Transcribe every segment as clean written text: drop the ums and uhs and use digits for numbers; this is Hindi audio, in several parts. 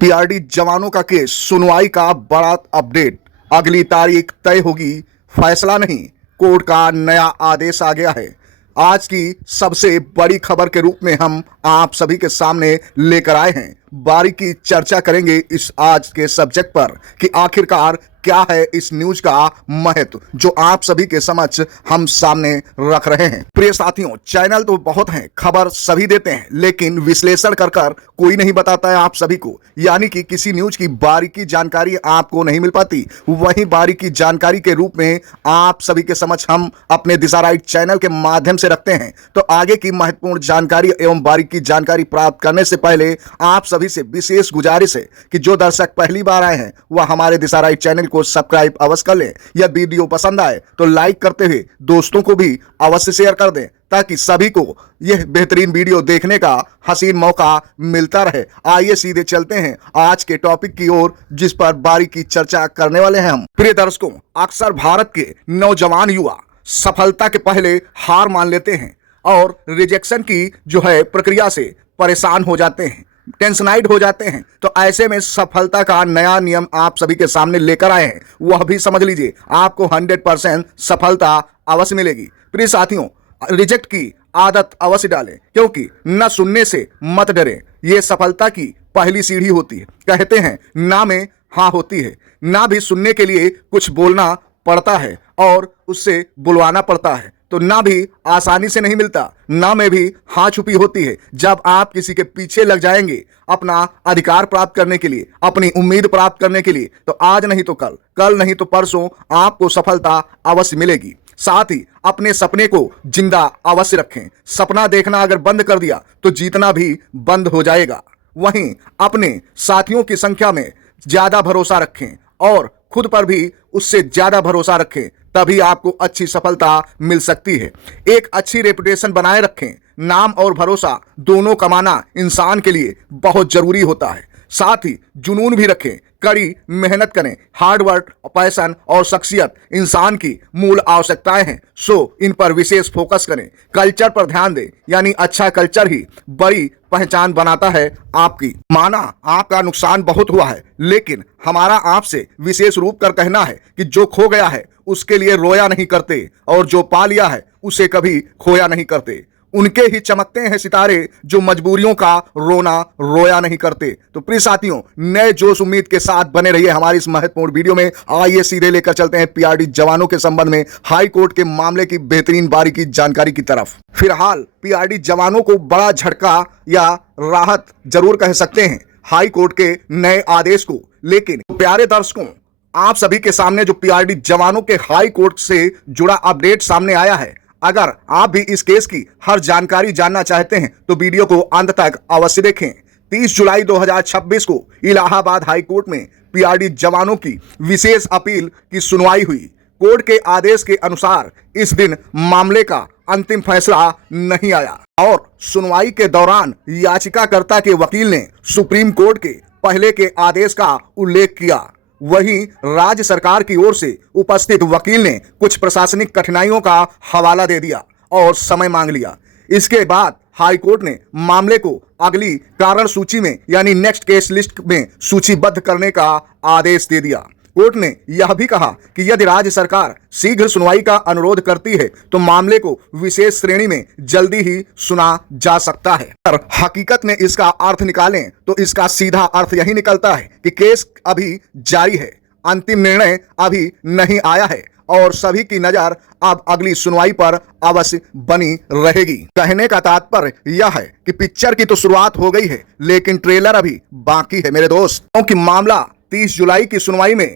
पीआरडी जवानों का केस सुनवाई का बड़ा अपडेट। अगली तारीख तय होगी, फैसला नहीं, कोर्ट का नया आदेश आ गया है। आज की सबसे बड़ी खबर के रूप में हम आप सभी के सामने लेकर आए हैं। बारीकी चर्चा करेंगे इस आज के सब्जेक्ट पर कि आखिरकार क्या है इस न्यूज का महत्व जो आप सभी के समक्ष हम सामने रख रहे हैं। प्रिय साथियों, चैनल तो बहुत हैं, खबर सभी देते हैं, लेकिन विश्लेषण कर कोई नहीं बताता है आप सभी को। यानी कि किसी न्यूज की बारीकी जानकारी आपको नहीं मिल पाती, वहीं बारीकी जानकारी के रूप में आप सभी के समक्ष हम अपने दिशा राइट चैनल के माध्यम से रखते हैं। तो आगे की महत्वपूर्ण जानकारी एवं बारीकी जानकारी प्राप्त करने से पहले आप सभी से विशेष गुजारिश है कि जो दर्शक पहली बार आए हैं वह हमारे दिशा राइट चैनल को सब्सक्राइब अवश्य कर लें। यह वीडियो पसंद आए तो लाइक करते हुए दोस्तों को भी अवश्य शेयर कर दें ताकि सभी को यह बेहतरीन वीडियो देखने का हसीन मौका मिलता रहे। आइए सीधे चलते हैं आज के टॉपिक की ओर, जिस पर बारीकी चर्चा करने वाले हैं हम। प्रिय दर्शकों, अक्सर भारत के नौजवान युवा सफलता के पहले हार मान लेते हैं और रिजेक्शन की जो है प्रक्रिया से परेशान हो जाते हैं, टेंशनाइड हो जाते हैं। तो ऐसे में सफलता का नया नियम आप सभी के सामने लेकर आए हैं, वह भी समझ लीजिए, आपको 100% सफलता अवश्य मिलेगी। प्रिय साथियों, रिजेक्ट की आदत अवश्य डालें, क्योंकि न सुनने से मत डरें। यह सफलता की पहली सीढ़ी होती है। कहते हैं ना में हाँ होती है, ना भी सुनने के लिए कुछ बोलना पड़ता है और उससे बुलवाना पड़ता है। तो ना भी आसानी से नहीं मिलता, ना में भी हाँ छुपी होती है। जब आप किसी के पीछे लग जाएंगे अपना अधिकार प्राप्त करने के लिए, अपनी उम्मीद प्राप्त करने के लिए, तो आज नहीं तो कल, कल नहीं तो परसों आपको सफलता अवश्य मिलेगी। साथ ही अपने सपने को जिंदा अवश्य रखें। सपना देखना अगर बंद कर दिया तो जीतना भी बंद हो जाएगा। वहीं अपने साथियों की संख्या में ज्यादा भरोसा रखें और खुद पर भी उससे ज्यादा भरोसा रखें, तभी आपको अच्छी सफलता मिल सकती है। एक अच्छी रेपुटेशन बनाए रखें। नाम और भरोसा दोनों कमाना इंसान के लिए बहुत जरूरी होता है। साथ ही जुनून भी रखें, कड़ी मेहनत करें। हार्ड वर्क, पैशन और शख्सियत इंसान की मूल आवश्यकताएं हैं, सो इन पर विशेष फोकस करें। कल्चर पर ध्यान दें, यानी अच्छा कल्चर ही बड़ी पहचान बनाता है आपकी। माना आपका नुकसान बहुत हुआ है, लेकिन हमारा आपसे विशेष रूप कर कहना है कि जो खो गया है उसके लिए रोया नहीं करते और जो पा लिया है उसे कभी खोया नहीं करते। उनके ही चमकते हैं सितारे जो मजबूरियों का रोना रोया नहीं करते। तो प्रिय साथियों, नए जोश उम्मीद के साथ बने रहिए हमारी इस महत्वपूर्ण वीडियो में। आइए सीधे लेकर चलते हैं पीआरडी जवानों के संबंध में हाई कोर्ट के मामले की बेहतरीन बारीकी जानकारी की तरफ। फिलहाल पीआरडी जवानों को बड़ा झटका या राहत जरूर कह सकते हैं हाई कोर्ट के नए आदेश को। लेकिन प्यारे दर्शकों, आप सभी के सामने जो पीआरडी जवानों के हाई कोर्ट से जुड़ा अपडेट सामने आया है, अगर आप भी इस केस की हर जानकारी जानना चाहते हैं तो वीडियो को अंत तक अवश्य देखें। 30 जुलाई 2026 को इलाहाबाद हाई कोर्ट में पीआरडी जवानों की विशेष अपील की सुनवाई हुई। कोर्ट के आदेश के अनुसार इस दिन मामले का अंतिम फैसला नहीं आया और सुनवाई के दौरान याचिकाकर्ता के वकील ने सुप्रीम कोर्ट के पहले के आदेश का उल्लेख किया। वहीं राज्य सरकार की ओर से उपस्थित वकील ने कुछ प्रशासनिक कठिनाइयों का हवाला दे दिया और समय मांग लिया। इसके बाद हाई कोर्ट ने मामले को अगली कारण सूची में यानी नेक्स्ट केस लिस्ट में सूचीबद्ध करने का आदेश दे दिया। कोर्ट ने यह भी कहा कि यदि राज्य सरकार शीघ्र सुनवाई का अनुरोध करती है तो मामले को विशेष श्रेणी में जल्दी ही सुना जा सकता है। पर हकीकत में इसका अर्थ निकालें तो इसका सीधा अर्थ यही निकलता है कि केस अभी जारी है, अंतिम निर्णय अभी नहीं आया है और सभी की नजर अब अगली सुनवाई पर अवश्य बनी रहेगी। कहने का तात्पर्य यह है कि पिक्चर की तो शुरुआत हो गई है, लेकिन ट्रेलर अभी बाकी है मेरे दोस्त। क्योंकि मामला 30 जुलाई की सुनवाई में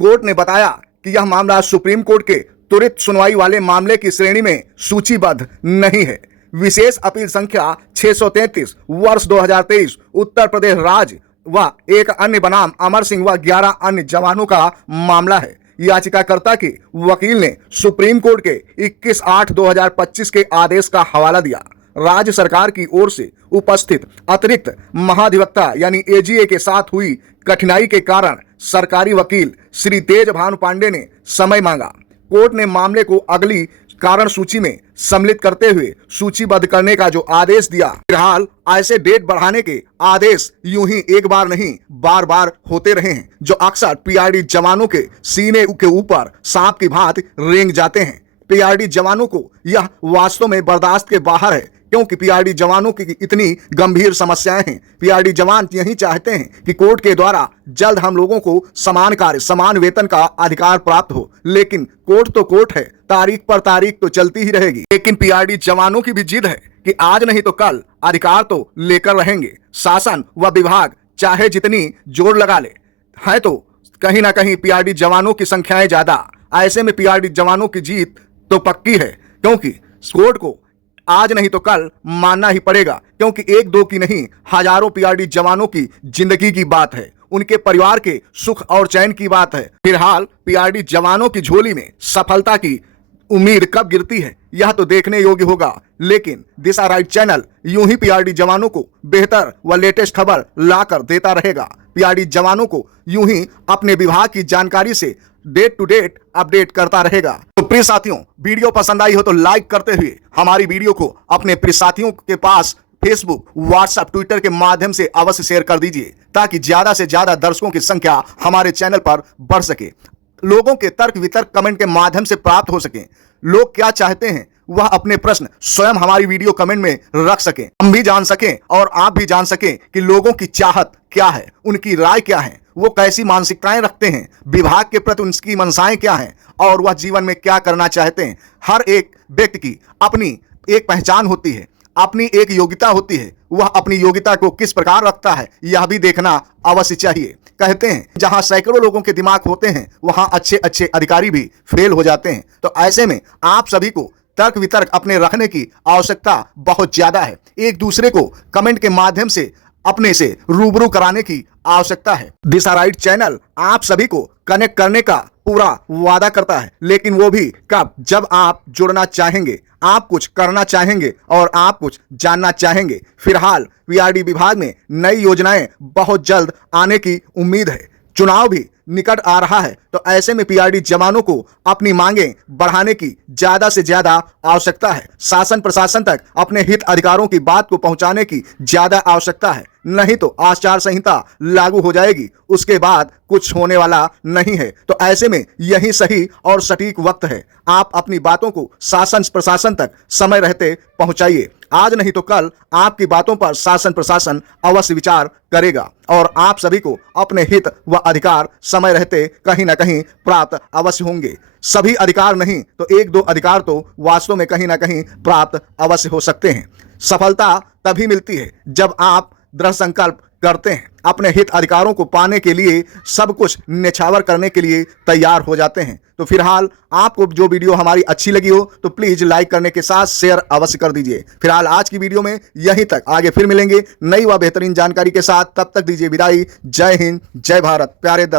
कोर्ट ने बताया कि यह मामला सुप्रीम कोर्ट के त्वरित सुनवाई वाले मामले की श्रेणी में सूचीबद्ध नहीं है। विशेष अपील संख्या 633 वर्ष 2023 उत्तर प्रदेश राज्य व एक अन्य बनाम अमर सिंह व 11 अन्य जवानों का मामला है। याचिकाकर्ता के वकील ने सुप्रीम कोर्ट के 21/8/2025 के आदेश का हवाला दिया। राज्य सरकार की ओर से उपस्थित अतिरिक्त महाधिवक्ता यानी एजीए के साथ हुई कठिनाई के कारण सरकारी वकील श्री तेज भानु पांडे ने समय मांगा। कोर्ट ने मामले को अगली कारण सूची में सम्मिलित करते हुए सूचीबद्ध करने का जो आदेश दिया। फिलहाल ऐसे डेट बढ़ाने के आदेश यूं ही एक बार नहीं बार बार होते रहे हैं, जो अक्सर पीआरडी जवानों के सीने के ऊपर सांप की भांति रेंग जाते हैं। पीआरडी जवानों को यह वास्तव में बर्दाश्त के बाहर है, क्योंकि पीआरडी जवानों की इतनी गंभीर समस्याएं हैं। पीआरडी जवान यही चाहते हैं कि कोर्ट के द्वारा जल्द हम लोगों को समान कार्य समान वेतन का अधिकार प्राप्त हो, लेकिन कोर्ट तो कोर्ट है, तारीख पर तारीख तो चलती ही रहेगी। लेकिन पीआरडी जवानों की भी जिद है कि आज नहीं तो कल अधिकार तो लेकर रहेंगे। शासन व विभाग चाहे जितनी जोर लगा ले है, तो कहीं ना कहीं पीआरडी जवानों की संख्याएं ज्यादा। ऐसे में पीआरडी जवानों की जीत तो पक्की है, क्योंकि कोर्ट को आज नहीं तो कल मानना ही पड़ेगा, क्योंकि एक दो की नहीं हजारों पीआरडी जवानों की जिंदगी की बात है, उनके परिवार के सुख और चैन की बात है। फिलहाल पीआरडी जवानों की झोली में सफलता की उम्मीद कब गिरती है यह तो देखने योग्य होगा, लेकिन दिशा राइट चैनल यूं ही पीआरडी जवानों को बेहतर व लेटेस्ट खबर लाकर देता रहेगा। पीआरडी जवानों को यूं ही अपने विभाग की जानकारी से डेट टू डेट अपडेट करता रहेगा। तो प्रिय साथियों, वीडियो पसंद आई हो तो लाइक करते हुए हमारी वीडियो को अपने प्रिय साथियों के पास फेसबुक, व्हाट्सएप, ट्विटर के माध्यम से अवश्य शेयर कर दीजिए, ताकि ज्यादा से ज्यादा दर्शकों की संख्या हमारे चैनल पर बढ़ सके, लोगों के तर्क वितर्क कमेंट के माध्यम से प्राप्त हो सके। लोग क्या चाहते हैं वह अपने प्रश्न स्वयं हमारी वीडियो कमेंट में रख सकें, हम भी जान सकें और आप भी जान सकें कि लोगों की चाहत क्या है, उनकी राय क्या है, वो कैसी मानसिकताएं रखते हैं, विभाग के प्रति उनकी मंशाएं क्या हैं और वह जीवन में क्या करना चाहते हैं। हर एक व्यक्ति की अपनी एक पहचान होती है, अपनी एक योग्यता होती है, वह अपनी योग्यता को किस प्रकार रखता है यह भी देखना अवश्य चाहिए। कहते हैं जहां सैकड़ों लोगों के दिमाग होते हैं वहां अच्छे अच्छे अधिकारी भी फेल हो जाते हैं। तो ऐसे में आप सभी को तर्क वितर्क अपने रखने की आवश्यकता बहुत ज्यादा है। एक दूसरे को कमेंट के माध्यम से अपने से रूबरू कराने की आवश्यकता है। दिशा राइट चैनल आप सभी को कनेक्ट करने का पूरा वादा करता है, लेकिन वो भी कब, जब आप जुड़ना चाहेंगे, आप कुछ करना चाहेंगे और आप कुछ जानना चाहेंगे। फिलहाल पीआरडी विभाग में नई योजनाएं बहुत जल्द आने की उम्मीद है। चुनाव भी निकट आ रहा है, तो ऐसे में पीआरडी जवानों को अपनी मांगें बढ़ाने की ज्यादा से ज्यादा आवश्यकता है। शासन प्रशासन तक अपने हित अधिकारों की बात को पहुंचाने की ज्यादा आवश्यकता है, नहीं तो आचार संहिता लागू हो जाएगी, उसके बाद कुछ होने वाला नहीं है। तो ऐसे में यही सही और सटीक वक्त है, आप अपनी बातों को शासन प्रशासन तक समय रहते पहुंचाइए। आज नहीं तो कल आपकी बातों पर शासन प्रशासन अवश्य विचार करेगा और आप सभी को अपने हित व अधिकार समय रहते कहीं ना कहीं प्राप्त अवश्य होंगे। सभी अधिकार नहीं तो एक दो अधिकार तो वास्तव में कहीं ना कहीं प्राप्त अवश्य हो सकते हैं। सफलता तभी मिलती है जब आप दृढ़ संकल्प करते हैं, अपने हित अधिकारों को पाने के लिए सब कुछ न्यौछावर करने के लिए तैयार हो जाते हैं। तो फिलहाल आपको जो वीडियो हमारी अच्छी लगी हो तो प्लीज लाइक करने के साथ शेयर अवश्य कर दीजिए। फिलहाल आज की वीडियो में यहीं तक, आगे फिर मिलेंगे नई व बेहतरीन जानकारी के साथ, तब तक दीजिए विदाई। जय हिंद, जय भारत। प्यारे दर्शक।